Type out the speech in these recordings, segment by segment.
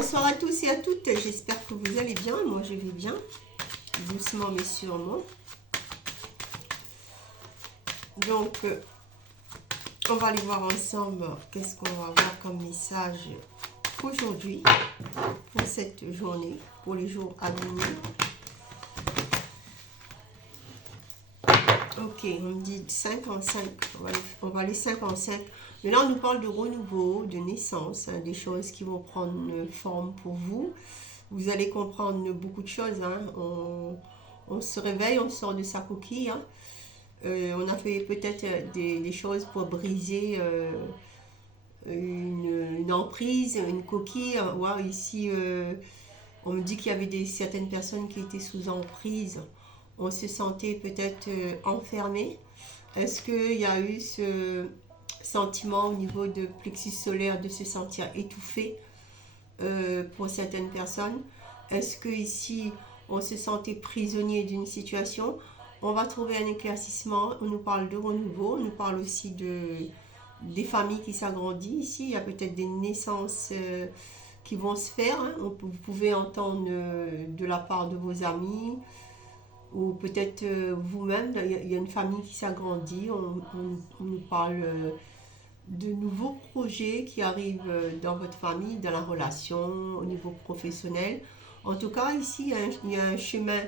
Bonsoir à tous et à toutes, j'espère que vous allez bien, moi je vais bien, doucement mais sûrement. Donc, on va aller voir ensemble qu'est-ce qu'on va avoir comme message aujourd'hui, pour cette journée, pour les jours à venir. Ok, on me dit 5 en 5, on va aller 5 en 5. Mais là, on nous parle de renouveau, de naissance, hein, des choses qui vont prendre forme pour vous. Vous allez comprendre beaucoup de choses. Hein. On se réveille, on sort de sa coquille. Hein. On a fait peut-être des choses pour briser une emprise, une coquille. Ouais, ici, on me dit qu'il y avait certaines personnes qui étaient sous emprise. On se sentait peut-être enfermé. Est-ce qu'il y a eu ce sentiment au niveau de plexus solaire de se sentir étouffé pour certaines personnes? Est-ce que ici on se sentait prisonnier d'une situation? On va trouver un éclaircissement. On nous parle de renouveau, on nous parle aussi des familles qui s'agrandissent. Ici, il y a peut-être des naissances qui vont se faire. Hein. Vous pouvez entendre de la part de vos amis ou peut-être vous-même. Il y a une famille qui s'agrandit. On nous parle de nouveaux projets qui arrivent dans votre famille, dans la relation, au niveau professionnel. En tout cas, ici, il y a un chemin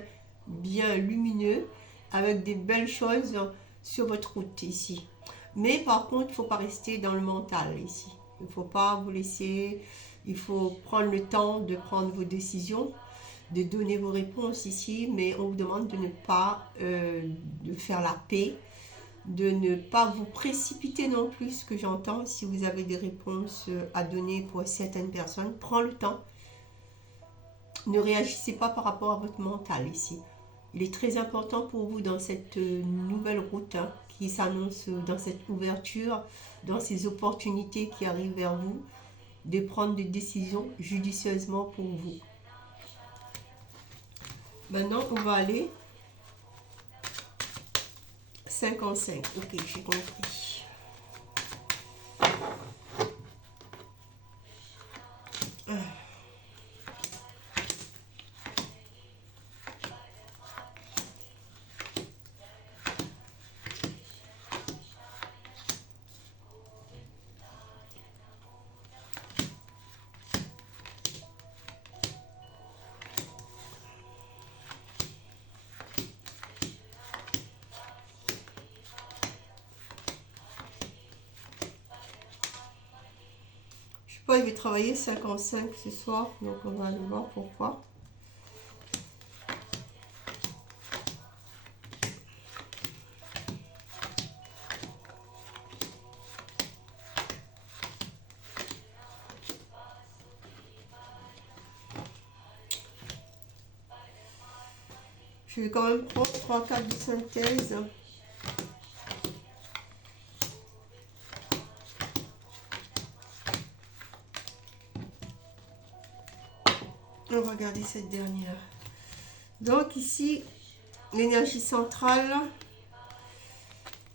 bien lumineux avec des belles choses sur votre route ici. Mais par contre, il ne faut pas rester dans le mental ici. Il ne faut pas vous laisser... Il faut prendre le temps de prendre vos décisions, de donner vos réponses ici, mais on vous demande de ne pas de faire la paix, de ne pas vous précipiter non plus, ce que j'entends. Si vous avez des réponses à donner pour certaines personnes, prends le temps. Ne réagissez pas par rapport à votre mental ici. Il est très important pour vous dans cette nouvelle route hein, qui s'annonce, dans cette ouverture, dans ces opportunités qui arrivent vers vous, de prendre des décisions judicieusement pour vous. Maintenant, on va aller 5 en 5. Ok, j'ai compris. Il va travailler 55 ce soir, donc on va aller voir pourquoi. Je vais quand même prendre 3 cartes de synthèse. On va regarder cette dernière. Donc ici, l'énergie centrale,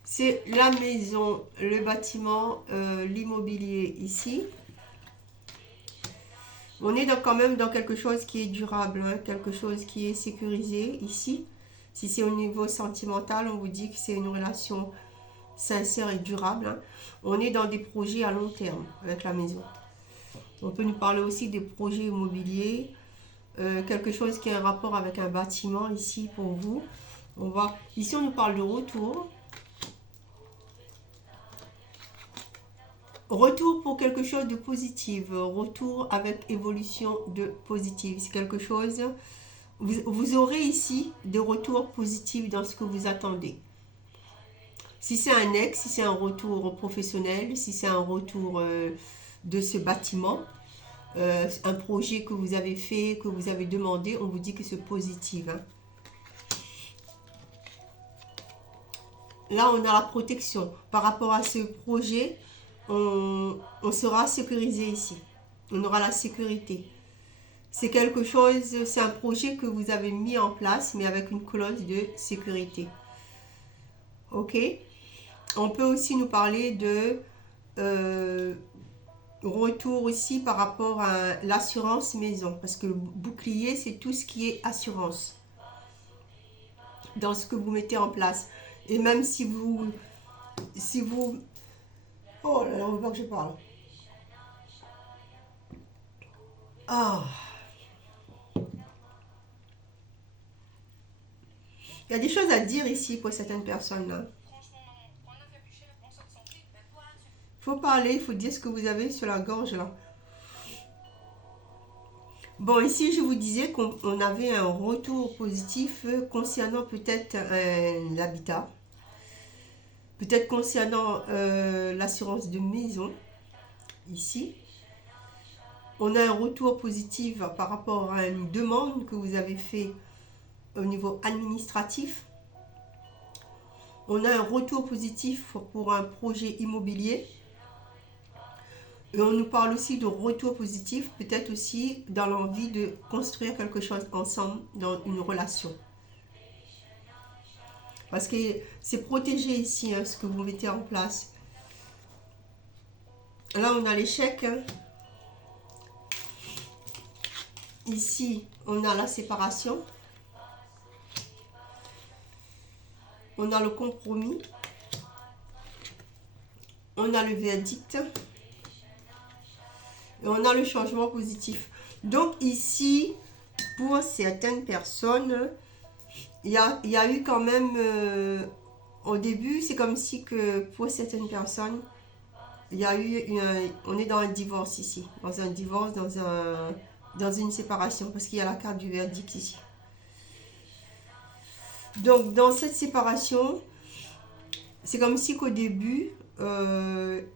c'est la maison, le bâtiment, l'immobilier ici. On est quand même dans quelque chose qui est durable, hein, quelque chose qui est sécurisé ici. Si c'est au niveau sentimental, on vous dit que c'est une relation sincère et durable. Hein. On est dans des projets à long terme avec la maison. On peut nous parler aussi des projets immobiliers, quelque chose qui a un rapport avec un bâtiment ici pour vous. Ici, on nous parle de retour. Retour pour quelque chose de positif. Retour avec évolution de positif. C'est quelque chose... Vous aurez ici des retours positifs dans ce que vous attendez. Si c'est un ex, si c'est un retour professionnel, si c'est un retour de ce bâtiment, un projet que vous avez fait, que vous avez demandé, on vous dit que c'est positif. Hein. Là, on a la protection. Par rapport à ce projet, on sera sécurisé ici. On aura la sécurité. C'est quelque chose, c'est un projet que vous avez mis en place, mais avec une clause de sécurité. Ok? On peut aussi nous parler de... retour aussi par rapport à l'assurance maison. Parce que le bouclier, c'est tout ce qui est assurance. Dans ce que vous mettez en place. Et même si vous... Oh là là, on veut pas que je parle. Ah. Il y a des choses à dire ici pour certaines personnes là. Faut parler, il faut dire ce que vous avez sur la gorge là. Bon, ici je vous disais qu'on avait un retour positif concernant peut-être l'habitat, peut-être concernant l'assurance de maison. Ici, on a un retour positif par rapport à une demande que vous avez fait au niveau administratif. On a un retour positif pour un projet immobilier. Et on nous parle aussi de retour positif, peut-être aussi dans l'envie de construire quelque chose ensemble dans une relation. Parce que c'est protégé ici, hein, ce que vous mettez en place. Là, on a l'échec. Hein. Ici, on a la séparation. On a le compromis. On a le verdict. Et on a le changement positif. Donc ici, pour certaines personnes, il y a eu quand même... au début, c'est comme si que pour certaines personnes, il y a eu... on est dans un divorce ici. Dans un divorce, dans une séparation. Parce qu'il y a la carte du verdict ici. Donc dans cette séparation, c'est comme si qu'au début,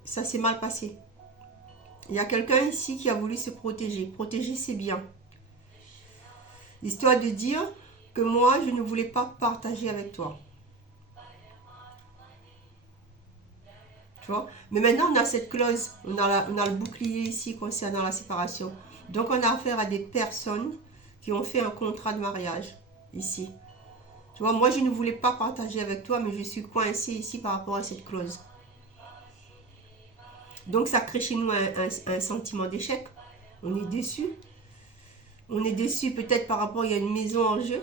ça s'est mal passé. Il y a quelqu'un ici qui a voulu se protéger. Protéger ses biens. Histoire de dire que moi, je ne voulais pas partager avec toi. Tu vois? Mais maintenant, on a cette clause. On a le bouclier ici concernant la séparation. Donc, on a affaire à des personnes qui ont fait un contrat de mariage ici. Tu vois, moi, je ne voulais pas partager avec toi, mais je suis coincée ici par rapport à cette clause. Donc, ça crée chez nous un sentiment d'échec. On est déçu. On est déçu peut-être par rapport, il y a une maison en jeu.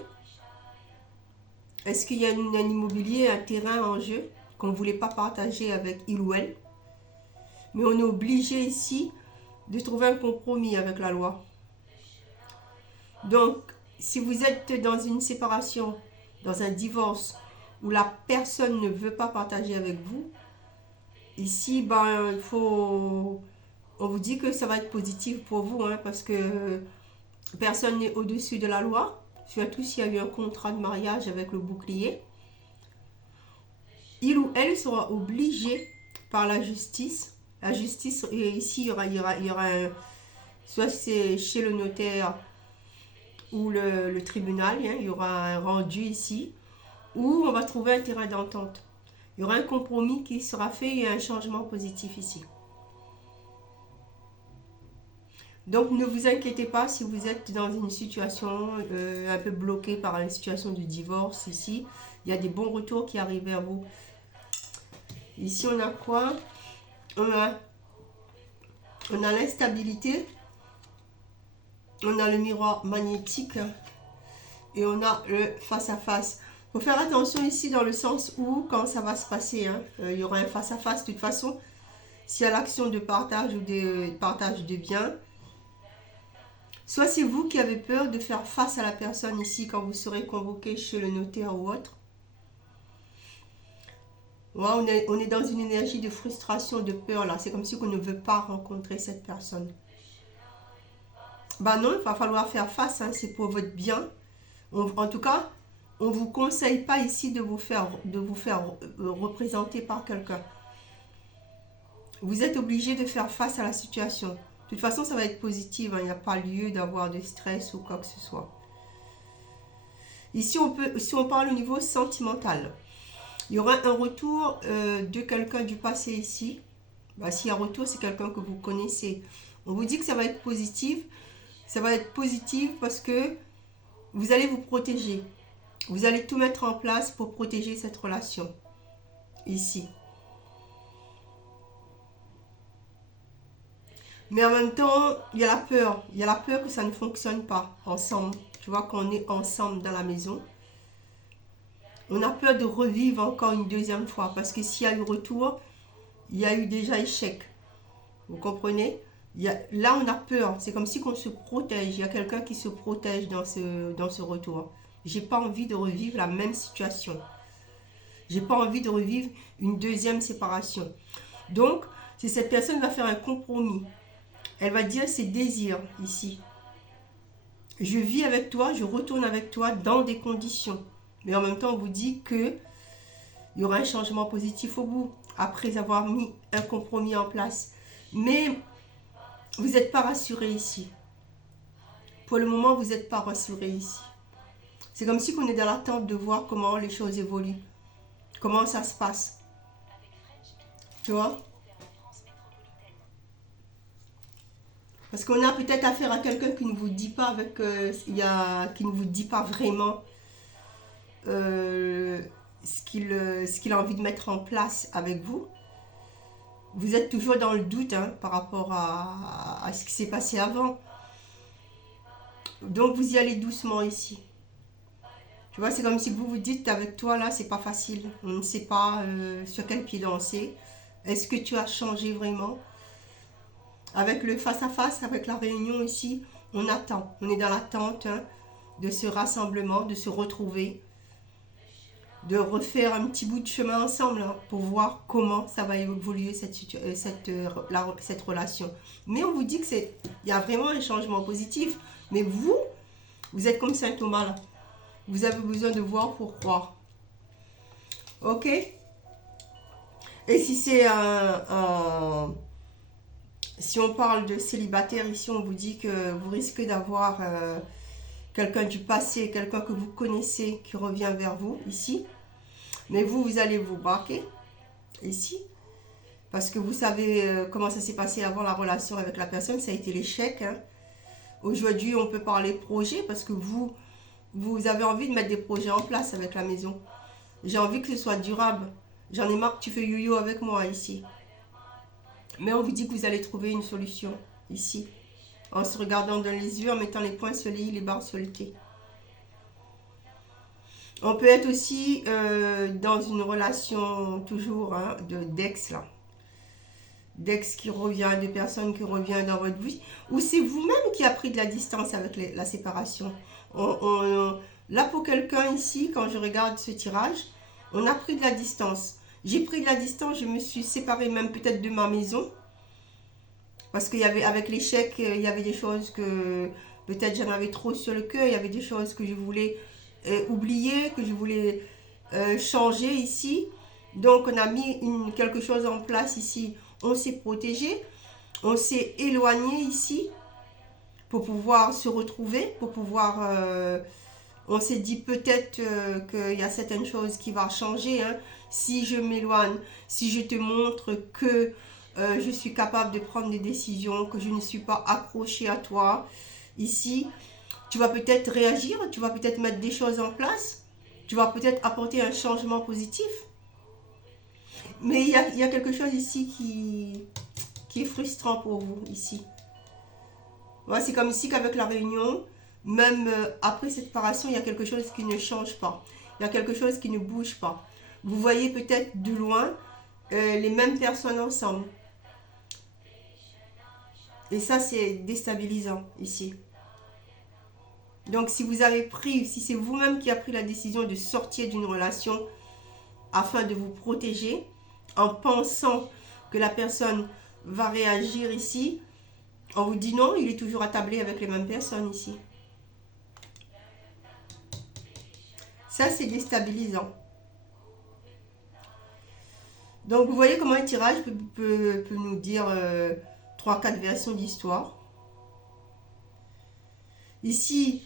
Est-ce qu'il y a un immobilier, un terrain en jeu qu'on ne voulait pas partager avec il ou elle? Mais on est obligé ici de trouver un compromis avec la loi. Donc, si vous êtes dans une séparation, dans un divorce, où la personne ne veut pas partager avec vous, ici, ben, il faut... On vous dit que ça va être positif pour vous, hein, parce que personne n'est au-dessus de la loi, surtout s'il y a eu un contrat de mariage avec le bouclier. Il ou elle sera obligé par la justice. La justice, ici, il y aura un, soit c'est chez le notaire ou le tribunal, hein, il y aura un rendu ici, où on va trouver un terrain d'entente. Il y aura un compromis qui sera fait et un changement positif ici. Donc ne vous inquiétez pas si vous êtes dans une situation un peu bloquée par une situation de divorce ici. Il y a des bons retours qui arrivent vers vous. Ici on a quoi? On a l'instabilité. On a le miroir magnétique. Et on a le face à face. Il faut faire attention ici dans le sens où quand ça va se passer. Hein, il y aura un face à face de toute façon. S'il y a l'action de partage ou de partage de biens. Soit c'est vous qui avez peur de faire face à la personne ici quand vous serez convoqué chez le notaire ou autre. Ouais, on est dans une énergie de frustration, de peur là. C'est comme si on ne veut pas rencontrer cette personne. Bah non, il va falloir faire face, hein, c'est pour votre bien. En tout cas, on ne vous conseille pas ici de vous faire représenter par quelqu'un. Vous êtes obligé de faire face à la situation. De toute façon, ça va être positif. Hein, il n'y a pas lieu d'avoir de stress ou quoi que ce soit. Ici, si on parle au niveau sentimental, il y aura un retour de quelqu'un du passé ici. Bah, s'il y a un retour, c'est quelqu'un que vous connaissez. On vous dit que ça va être positif. Ça va être positif parce que vous allez vous protéger. Vous allez tout mettre en place pour protéger cette relation. Ici. Mais en même temps, il y a la peur. Il y a la peur que ça ne fonctionne pas ensemble. Tu vois, qu'on est ensemble dans la maison. On a peur de revivre encore une deuxième fois. Parce que s'il y a eu retour, il y a eu déjà échec. Vous comprenez? Là, on a peur. C'est comme si on se protège. Il y a quelqu'un qui se protège dans ce retour. J'ai pas envie de revivre la même situation. J'ai pas envie de revivre une deuxième séparation. Donc, si cette personne va faire un compromis, elle va dire ses désirs ici. Je vis avec toi, je retourne avec toi dans des conditions. Mais en même temps, on vous dit que il y aura un changement positif au bout, après avoir mis un compromis en place. Mais vous n'êtes pas rassuré ici. Pour le moment, vous n'êtes pas rassuré ici. C'est comme si on est dans l'attente de voir comment les choses évoluent. Comment ça se passe. Tu vois? Parce qu'on a peut-être affaire à quelqu'un qui ne vous dit pas qui ne vous dit pas vraiment ce qu'il a envie de mettre en place avec vous. Vous êtes toujours dans le doute par rapport à ce qui s'est passé avant. Donc vous y allez doucement ici. Tu vois, c'est comme si vous vous dites avec toi là, c'est pas facile. On ne sait pas sur quel pied danser. Est-ce que tu as changé vraiment? Avec le face-à-face, avec la réunion ici, on attend. On est dans l'attente de ce rassemblement, de se retrouver, de refaire un petit bout de chemin ensemble pour voir comment ça va évoluer cette relation. Mais on vous dit qu'il y a vraiment un changement positif. Mais vous êtes comme Saint Thomas là. Vous avez besoin de voir pour croire. Ok? Et si c'est si on parle de célibataire ici, on vous dit que vous risquez d'avoir quelqu'un du passé, quelqu'un que vous connaissez qui revient vers vous ici. Mais vous allez vous braquer ici. Parce que vous savez comment ça s'est passé avant la relation avec la personne. Ça a été l'échec. Aujourd'hui, on peut parler projet parce que vous avez envie de mettre des projets en place avec la maison. J'ai envie que ce soit durable. J'en ai marre que tu fais yo-yo avec moi ici. Mais on vous dit que vous allez trouver une solution ici. En se regardant dans les yeux, en mettant les points sur les i, les barres sur le t. On peut être aussi dans une relation toujours d'ex là. D'ex qui revient, de personnes qui reviennent dans votre vie. Ou c'est vous-même qui a pris de la distance avec la séparation. Là pour quelqu'un ici, quand je regarde ce tirage, on a pris de la distance. J'ai pris de la distance, je me suis séparée même peut-être de ma maison. Parce qu'il y avait, avec l'échec, il y avait des choses que peut-être j'en avais trop sur le cœur. Il y avait des choses que je voulais oublier, que je voulais changer ici. Donc on a mis quelque chose en place ici. On s'est protégé, on s'est éloigné ici pour pouvoir se retrouver, pour pouvoir... on s'est dit peut-être qu'il y a certaines choses qui vont changer. Si je m'éloigne, si je te montre que je suis capable de prendre des décisions, que je ne suis pas accrochée à toi, ici, tu vas peut-être réagir, tu vas peut-être mettre des choses en place, tu vas peut-être apporter un changement positif. Mais il y a quelque chose ici qui est frustrant pour vous, ici. Ouais, c'est comme ici qu'avec la réunion, même après cette séparation, il y a quelque chose qui ne change pas. Il y a quelque chose qui ne bouge pas. Vous voyez peut-être de loin les mêmes personnes ensemble. Et ça, c'est déstabilisant ici. Donc, si vous avez pris, si c'est vous-même qui avez pris la décision de sortir d'une relation afin de vous protéger, en pensant que la personne va réagir ici, on vous dit non, il est toujours attablé avec les mêmes personnes ici. Ça, c'est déstabilisant. Donc, vous voyez comment un tirage peut nous dire 3-4 versions d'histoire. Ici,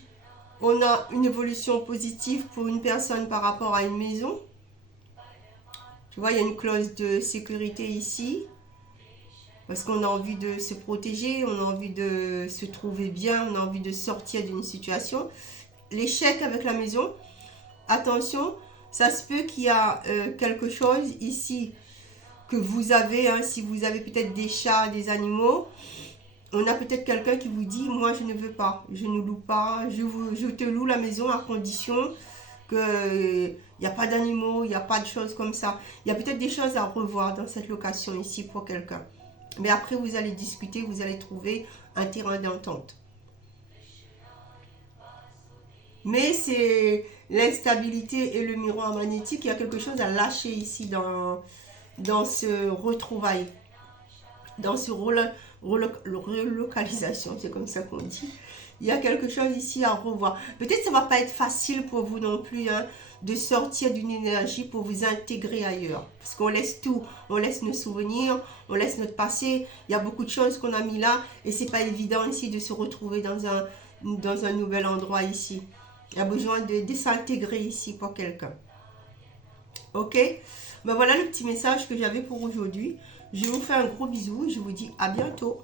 on a une évolution positive pour une personne par rapport à une maison. Tu vois, il y a une clause de sécurité ici. Parce qu'on a envie de se protéger, on a envie de se trouver bien, on a envie de sortir d'une situation. L'échec avec la maison, attention, ça se peut qu'il y a quelque chose ici que vous avez, si vous avez peut-être des chats, des animaux, On a peut-être quelqu'un qui vous dit, moi je ne veux pas, je ne loue pas, je te loue la maison à condition que il n'y a pas d'animaux, il n'y a pas de choses comme ça. Il y a peut-être des choses à revoir dans cette location ici pour quelqu'un. Mais après, vous allez discuter, vous allez trouver un terrain d'entente. Mais c'est l'instabilité et le miroir magnétique. Il y a quelque chose à lâcher ici dans ce retrouvail, dans ce relocalisation, c'est comme ça qu'on dit. Il y a quelque chose ici à revoir. Peut-être ça ne va pas être facile pour vous non plus, hein, de sortir d'une énergie pour vous intégrer ailleurs. Parce qu'on laisse tout, on laisse nos souvenirs, on laisse notre passé. Il y a beaucoup de choses qu'on a mis là et c'est pas évident ici de se retrouver dans un nouvel endroit ici. Il y a besoin de s'intégrer ici pour quelqu'un. Ok? Ben voilà le petit message que j'avais pour aujourd'hui. Je vous fais un gros bisou et je vous dis à bientôt.